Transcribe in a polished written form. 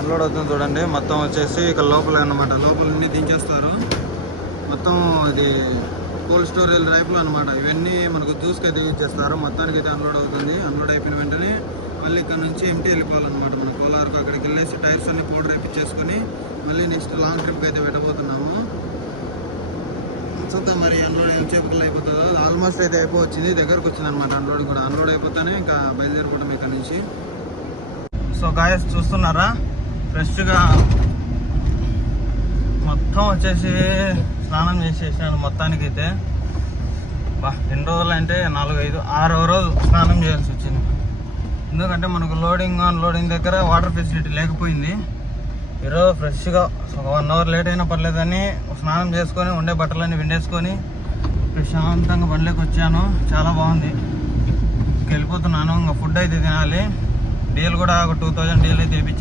Unload అవుతుంది చూడండి. మొత్తం వచ్చేసి ఇక్కడ లోపల అన్నమాట, లోపలన్నీ దించేస్తారు. మొత్తం ఇది కోల్డ్ స్టోరేజ్ టైప్లో అనమాట. ఇవన్నీ మనకు జ్యూస్కి అయితే యూజ్ చేస్తారు. మొత్తానికి అయితే అన్లోడ్ అవుతుంది. అన్లోడ్ అయిపోయిన వెంటనే మళ్ళీ ఇక్కడ నుంచి ఎంటీ వెళ్ళిపోవాలన్నమాట. మన కోలార్కు అక్కడికి వెళ్ళేసి టైర్స్ అన్ని పౌడర్ వేయించేసుకొని మళ్ళీ నెక్స్ట్ లాంగ్ ట్రిప్కి అయితే పెట్టబోతున్నాము. చూద్దాం మరి అన్లోడ్ ఏం చేపకల్లా అయిపోతుందో. ఆల్మోస్ట్ అయితే అయిపోవచ్చింది, దగ్గరకు వచ్చింది అనమాట అన్లోడ్ కూడా. అన్లోడ్ అయిపోతేనే ఇంకా బయలుదేరిపోవడం ఇక్కడ నుంచి. సో గాయస్ చూస్తున్నారా, ఫ్రెష్గా మొత్తం వచ్చేసి స్నానం చేసేసాను మొత్తానికి అయితే. ఎన్ని రోజులు అంటే 4-5-6వ రోజు స్నానం చేయాల్సి వచ్చింది. ఎందుకంటే మనకు లోడింగ్ అన్లోడింగ్ దగ్గర వాటర్ ఫెసిలిటీ లేకపోయింది. ఈరోజు ఫ్రెష్గా ఒక 1 అవర్ లేట్ అయినా పర్లేదని స్నానం చేసుకొని ఉండే బట్టలన్నీ విండేసుకొని ప్రశాంతంగా బండ్లోకి వచ్చాను. చాలా బాగుంది. వెళ్ళిపోతున్నాను. ఇంకా ఫుడ్ అయితే తినాలి. డీల్ కూడా ఒక 2000 డీల్ అయితే వేయించి